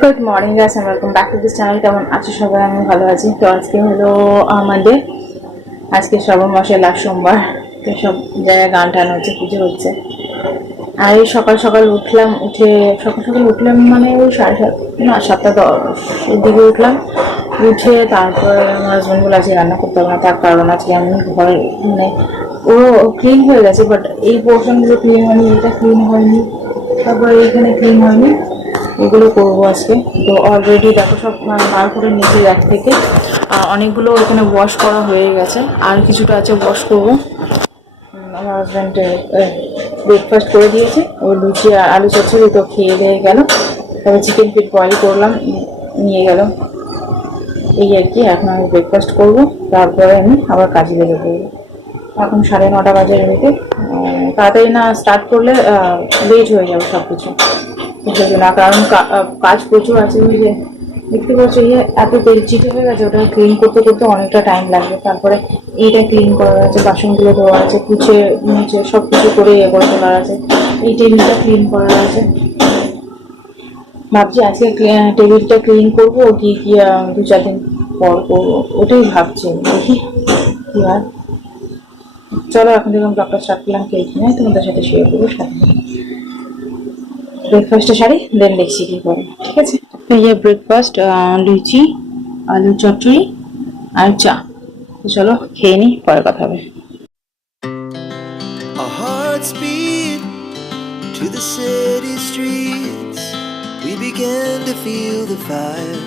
Good morning guys and welcome back to this channel কেমন আছো সবাই? আমি ভালো আছি। তো আজকে হলো আমাদের আজকে শ্রাবণ মাসের লাস্ট সোমবার। তো সব জায়গায় গান টান হচ্ছে, পুজো হচ্ছে। আর এই সকাল সকাল উঠলাম, উঠে সকাল সকাল উঠলাম মানে ওই সাড়ে সাত, না, সাতটা দশের দিকে উঠলাম। উঠে তারপরে আমার হাজব্যান্ড বলে আজকে রান্না করতে হবে না, তার কারণ আজকে আমি ঘর মানে ও ক্লিন হয়ে গেছে বাট এই পোর্শনগুলো ক্লিন হয়নি, এটা ক্লিন হয়নি। তারপরে এইখানে ক্লিন হয়নি। এগুলো করব আজকে। তো অলরেডি দেখো সব মানে বার করে নিয়েছি র্যাক থেকে। আর অনেকগুলো এখানে ওয়াশ করা হয়ে গেছে। আর কিছুটা আছে ওয়াশ করব। আমার হাজব্যান্ড ব্রেকফাস্ট করে দিয়েছে। ও লুচি আর আলু চচ্চড়ি তো খেয়ে দিয়ে গেল। তবে চিকেন পিট বয়েল করলাম, নিয়ে গেল। এই আর কি, এখন আমি ব্রেকফাস্ট করব। তারপরে আমি আবার কাজে লেগে পড়ব। এখন সাড়ে নটা বাজে এমনিতে তাড়াতাড়ি না স্টার্ট করলে লেট হয়ে যাবে সব কিছু না, কারণ কাজ প্রচুর আছে ওই যে দেখতে পাচ্ছ ইয়ে এত তেল চিটে হয়ে গেছে ওটা ক্লিন করতে করতে অনেকটা টাইম লাগবে। তারপরে এইটা ক্লিন করার আছে, বাসনগুলো ধোয়া আছে কুচে মুছে সব কিছু করে ইয়ে করে তোলার আছে, এই টেবিলটা ক্লিন করার আছে। ভাবছি আজকে টেবিলটা ক্লিন করব, কি কি দু চার দিন পর করব, ওটাই ভাবছি দেখি কি হয়। চলো, এখন থেকে ব্লগটা স্টার্ট করলাম কে কিনে তোমাদের সাথে শেয়ার করব, সাথে ব্রেকফাস্টে সারি দেন দেখছি কি করে ঠিক আছে এই যে ব্রেকফাস্ট লুচি আলু চচ্চড়ি আর চা চলো খেয়ে নিই পরে কথা হবে to the city streets. We began to feel the fire.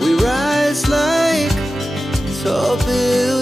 We rise like tall buildings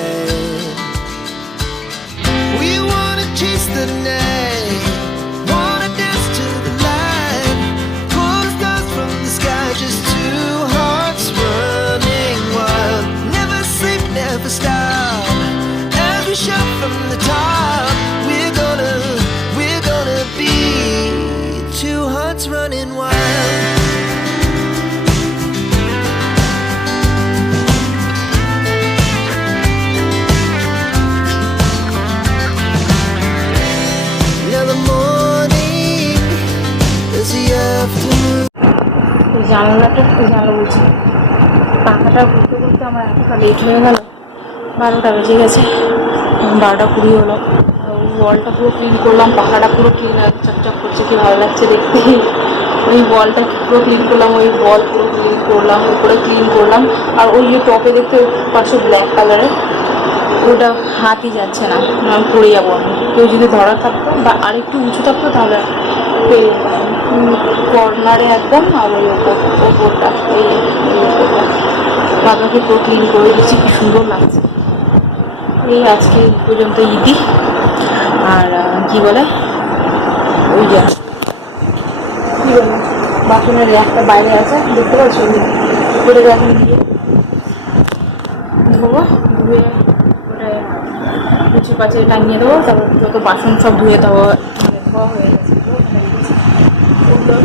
জানলাটা জানলা বলছি। পাখাটা ঘুরতে ঘুরতে আমার এতটা লেট হয়ে গেল, বারোটা বেজে গেছে, বারোটা কুড়ি হলো। ওয়ালটা পুরো ক্লিন করলাম, পাখাটা পুরো ক্লিন চকচক করছে কি ভালো লাগছে দেখতে। ওই ওয়ালটা পুরো ক্লিন করলাম, ওই ওয়াল পুরো ক্লিন করলাম, উপরে ক্লিন করলাম। আর ওই যে টপে দেখতে পাশে ব্ল্যাক কালারের ওটা হাতই যাচ্ছে না আমি পড়ে যাব আমি। কেউ যদি ধরা থাকতো বা আরেকটু উঁচু থাকতো তাহলে কর্নারে একদম আর ওই ওপর ওপরটা এই বাবাকে পুরো ক্লিন করে দিয়েছি, কি সুন্দর লাগছে। এই আজকে পর্যন্ত ইদি আর কি বলে? ওই যে, কি বলে? বাথরুমের একটা বাইরে আছে, দেখতে পাচ্ছ? করে এখন গিয়ে ধোবো, ধুয়ে ওটা কুচি পাচে টাঙিয়ে দেবো, তারপর যত বাসন সব ধুয়ে মানে ধোয়া হয়ে গেছে। তো। ওগুলো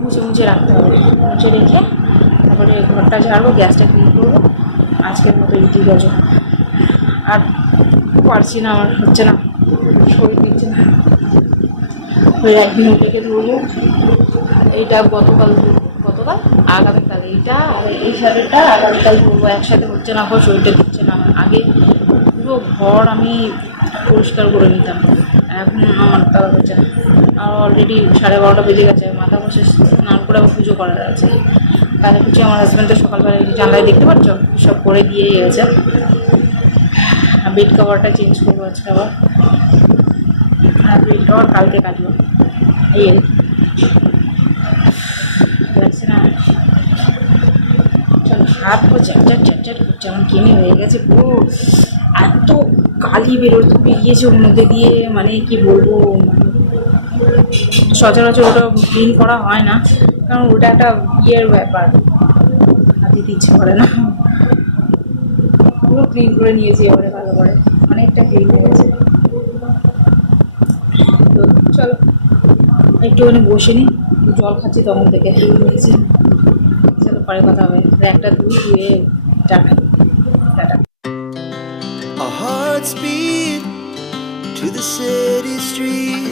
মুছে মুছে রাখতে হবে। মুছে রেখে তারপরে ঘরটা ঝাড়বো, গ্যাসটা ক্লিন করব। আজকের মতো ইটি গেছে আর পারছি না, আমার হচ্ছে না, শরীর দিচ্ছে না। ওই একদিন ওটাকে ধরবো। এইটা গতকাল গতকাল, আগামীকাল এইটা, আর এই শাড়িটা আগামীকাল ধরবো। একসাথে হচ্ছে না, আমার শরীরটা দিচ্ছে না। আগে পুরো ঘর আমি পরিষ্কার করে নিতাম। এখন আমার তাও হচ্ছে না। আর অলরেডি সাড়ে বারোটা বেজে গেছে, মাথা বসে স্নান করে আবার পুজো করার আছে। কাজে কিছু আমার হাজব্যান্ড তো সকালবেলা জানলায় দেখতে পাচ্ছ? সব করে দিয়েই গেছে। বেড কভারটা চেঞ্জ করব আজকে আবার। আর বেড কভার কালকে কাটবো। এই আর কি। লাগছে না। হাত পুরো চ্যাটচ্যাট চ্যাটচ্যাট করছে, আমার কেনে হয়ে গেছে পুরো এত কালি বেরোতে বেরিয়েছে ওর মধ্যে দিয়ে মানে কি বলব? সচরাচর ওটা ক্লিন করা হয় না, কারণ ওটা একটা ইয়ের ব্যাপার। হাতে ইচ্ছে করে না। পুরো ক্লিন করে নিয়েছি এবারে ভালো করে। অনেকটা ক্লিন হয়ে গেছে। তো চলো, একটুখানি বসে নি জল খাচ্ছি তখন থেকে। বলেছি চলো পরে কথা হবে। একটা দুই দুয়ে টাটা। টাটা। Hearts beat to the city streets.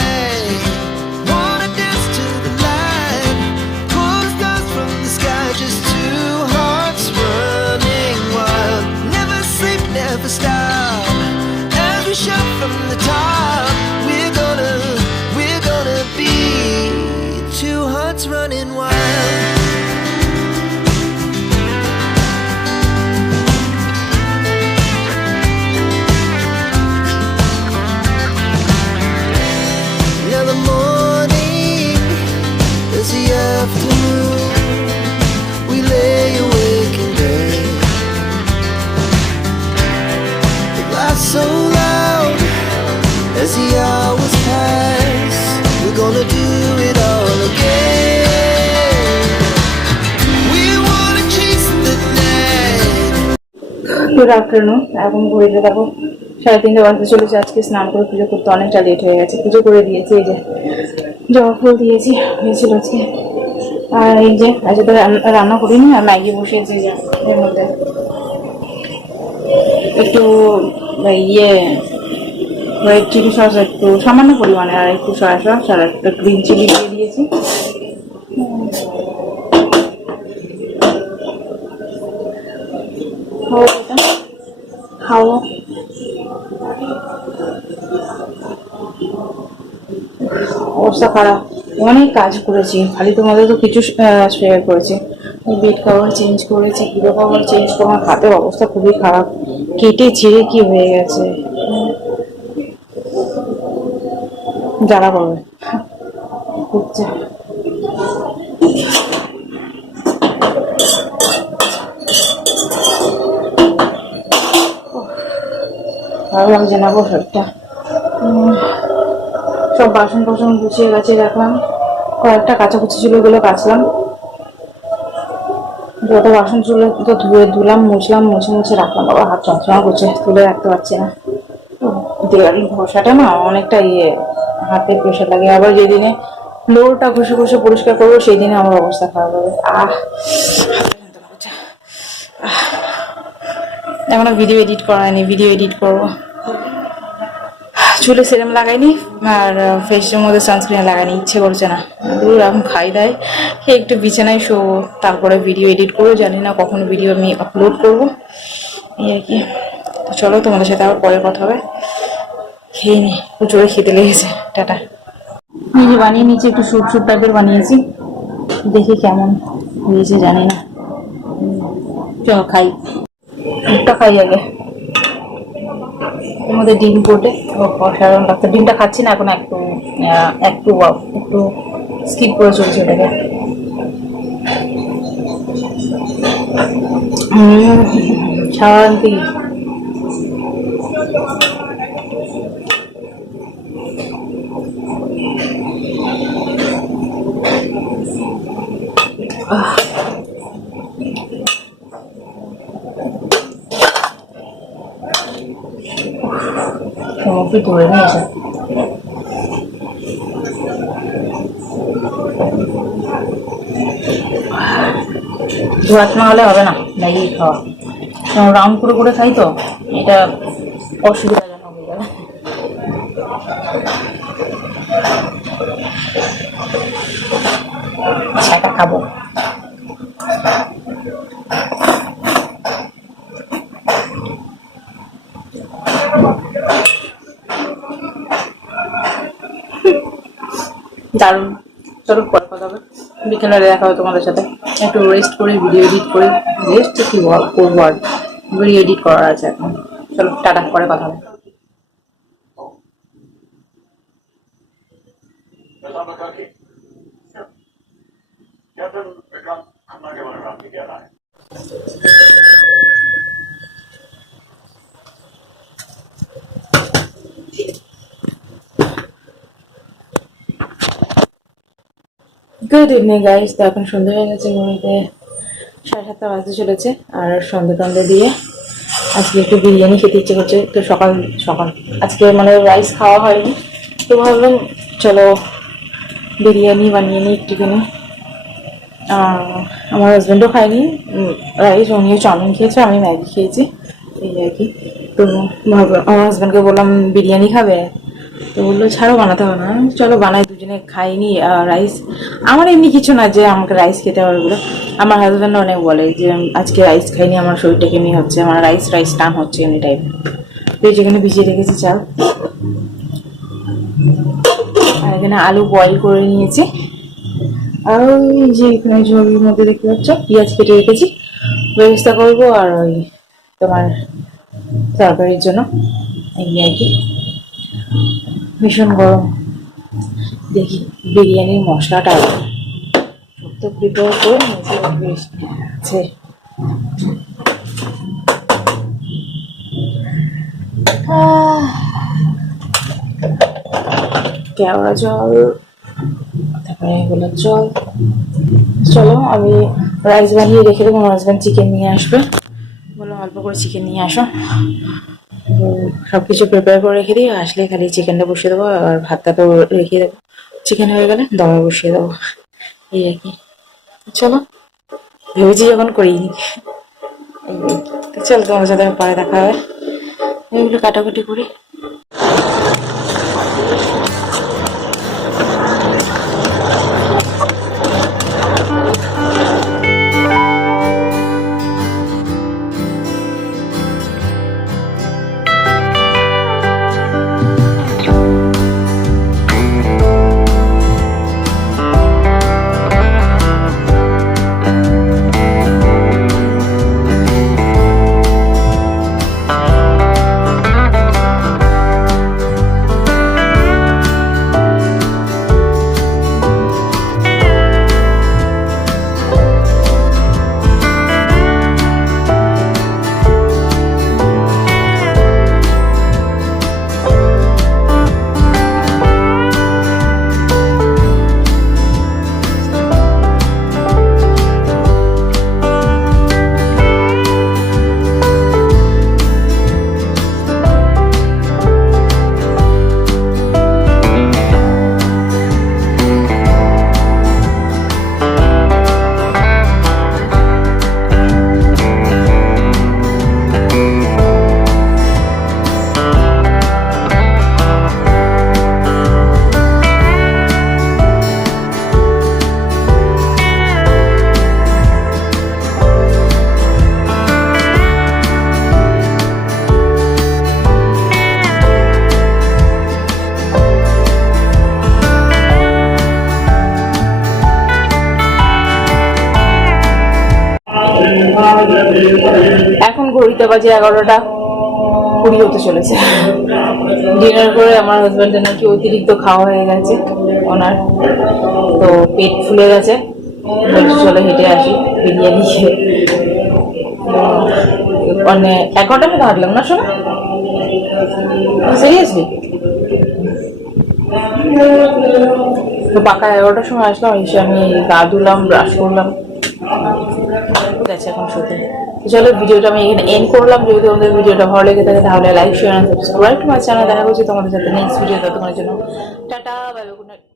just too. Good afternoon এখন ঘুরে দেখো সাড়ে তিনটে বাজতে চলেছে। আজকে স্নান করে পুজো করতে অনেকটা লেট হয়ে গেছে। পুজো করে দিয়েছি এই যে, জবা ফুল দিয়েছি, হয়েছিল আজকে। আর এই যে আজকে তো রান্না- করিনি, আর ম্যাগি বসিয়েছি যে, এর মধ্যে। একটু ইয়ে রেড চিলি সস একটু, সামান্য পরিমাণে, আর একটু সয়া সস, আর একটা গ্রিন চিলি দিয়ে দিয়েছি। খাও এটা খাও অবস্থা খারাপ। অনেক কাজ করেছি। খালি তোমাদের তো কিছু শেয়ার করেছি। বেড কভার চেঞ্জ করেছি পিলো কভার চেঞ্জ করে আমার হাতের অবস্থা খুবই খারাপ। কেটে ছিঁড়ে কি হয়ে গেছে? জ্বালা করবে ভালো লাগছে না গো সব বাসন টাসন গুছিয়ে গেছে রাখলাম। কয়েকটা কাচাকুচি ছিল ওগুলো কাচলাম। যত বাসন ছিল তো ধুয়ে ধুলাম, মুছলাম, মুছে মুছে রাখলাম। বাবা, হাত যন্ত্রণা করছে তুলে রাখতে পারছি না। দেওয়ালি ঘষাটা না অনেকটা ইয়ে হাতে প্রেশার লাগে। আবার যেদিনে ফ্লোরটা ঘষে ঘষে পরিষ্কার করব সেই দিনে আমার অবস্থা খারাপ হবে। আহ। এখনও ভিডিও এডিট করা হয়নি ভিডিও এডিট করব। চুলে সেরাম লাগাইনি, আর ফেসের মধ্যে সানস্ক্রিন লাগাইনি, ইচ্ছে করছে না। দূর এখন খাই দেয় খেয়ে একটু বিছানায় শো তারপরে ভিডিও এডিট করব, জানি না কখন ভিডিও আমি আপলোড করব। এই আর কি। চলো, তোমাদের সাথে আবার পরে কথা হবে। খেয়ে নি, প্রচুর খেতে লেগেছে। টাটা। নিজে বানিয়ে নিয়েছি, একটু স্যুপ স্যুপ টাইপের বানিয়েছি। দেখি কেমন হয়েছে, জানি না। চলো, খাই। স্যুপটা খাই আগে। এর মধ্যে ডিম কোটে অসাধারণ লাগতো ডিমটা খাচ্ছি না, এখন একটু একটু একটু স্কিপ করে চলছে ওটাকে। শান্তি। আহ। তোমাকে ধরে নিয়েছে ধোয়াত না হলে হবে না, ম্যাগি খাওয়া। রাউন্ড করে করে খাই তো, এটা অসুবিধাজনক দারুণ চলো পরে কথা হবে বিকেলে দেখা হবে তোমাদের সাথে একটু রেস্ট করে ভিডিও এডিট করি রেস্ট কি করব আর ভিডিও এডিট করার আছে এখন চলো টাটা পরে কথা হবে captain Vikram good evening guys তো এখন সন্ধ্যা হয়ে গেছে ঘড়িতে সাড়ে সাতটা বাজতে চলেছে। আর সন্ধ্যে টন্ধে দিয়ে আজকে একটু বিরিয়ানি খেতে ইচ্ছে করছে। তো সকাল সকাল। আজকে মানে রাইস খাওয়া হয়নি। তো ভাবলাম, চলো বিরিয়ানি বানিয়ে নিই একটুখানি। আমার হাজব্যান্ডও খায়নি। রাইস উনিও চাউমিন খেয়েছে, আমি ম্যাগি খেয়েছি। এই আর কি। তো ভাবলাম, আমার হাজব্যান্ডকে বললাম, বিরিয়ানি খাবে? তো বলল, ছাড়ো, বানাতে হবে না। চলো, বানাই, দুজনে খাইনি রাইস আমার এমনি কিছু না যে আমাকে রাইস খেতে হবে বলে। আমার হাজব্যান্ড অনেক বলে যে, আজকে রাইস খাইনি, আমার শরীরটা কেমনি হচ্ছে, আমার রাইস রাইস টান হচ্ছে এমনি টাইপ তো যেখানে ভিজিয়ে রেখেছি, চাল। আর এখানে আলু বয়েল করে নিয়েছি। আর ওই যে এখানে ঝোলের মধ্যে দেখতে পাচ্ছ, পেঁয়াজ কেটে রেখেছি। ব্যবস্থা করব আর ওই তোমার তরকারির জন্য। এই আর কি। ভীষণ গরম। দেখি বিরিয়ানির মশলাটা তো প্রিপেয়ার করে নিয়েছি আছে। কেওড়া জল, তারপরে গোলাপ জল। চলো, আমি রাইস বানিয়ে রেখে দেবো। আমার হাজব্যান্ড চিকেন নিয়ে আসবে। বললাম, অল্প করে চিকেন নিয়ে আসো। সব কিছু প্রিপেয়ার করে রেখে দিই, আসলে খালি চিকেনটা বসিয়ে দেবো আর ভাতটা তো রেখে দেবো। চিকেন হয়ে গেলে দমে বসিয়ে দেবো। এই আর কি। চলো, ভেবেছি যখন করিনি চলো তোমার সাথে পরে দেখা হবে। এগুলো কাটাকুটি করি। ঘড়িতে বাজে এগারোটা কুড়ি হতে চলেছে। ডিনার করে আমার হাজব্যান্ডের নাকি অতিরিক্ত খাওয়া হয়ে গেছে, ওনার। তো পেট ফুলে গেছে চলে হেঁটে আসি, বিরিয়ানি খেয়ে। মানে এগারোটা মতো হাঁটলাম না, শোনো। সিরিয়াসলি তো পাকা এগারোটার সময় আসলাম, এসে আমি গা ধুলাম ব্রাশ করলাম। ঠিক আছে এখন শুতে। চলো ভিডিওটা আমি এখানে এন্ড করলাম। যদি তোমাদের ভিডিওটা ভালো লেগে থাকে তাহলে like share subscribe to my channel দেখা করছি তোমাদের সাথে নেক্সট ভিডিও তোমার জন্য টাটা বাই গুড নাইট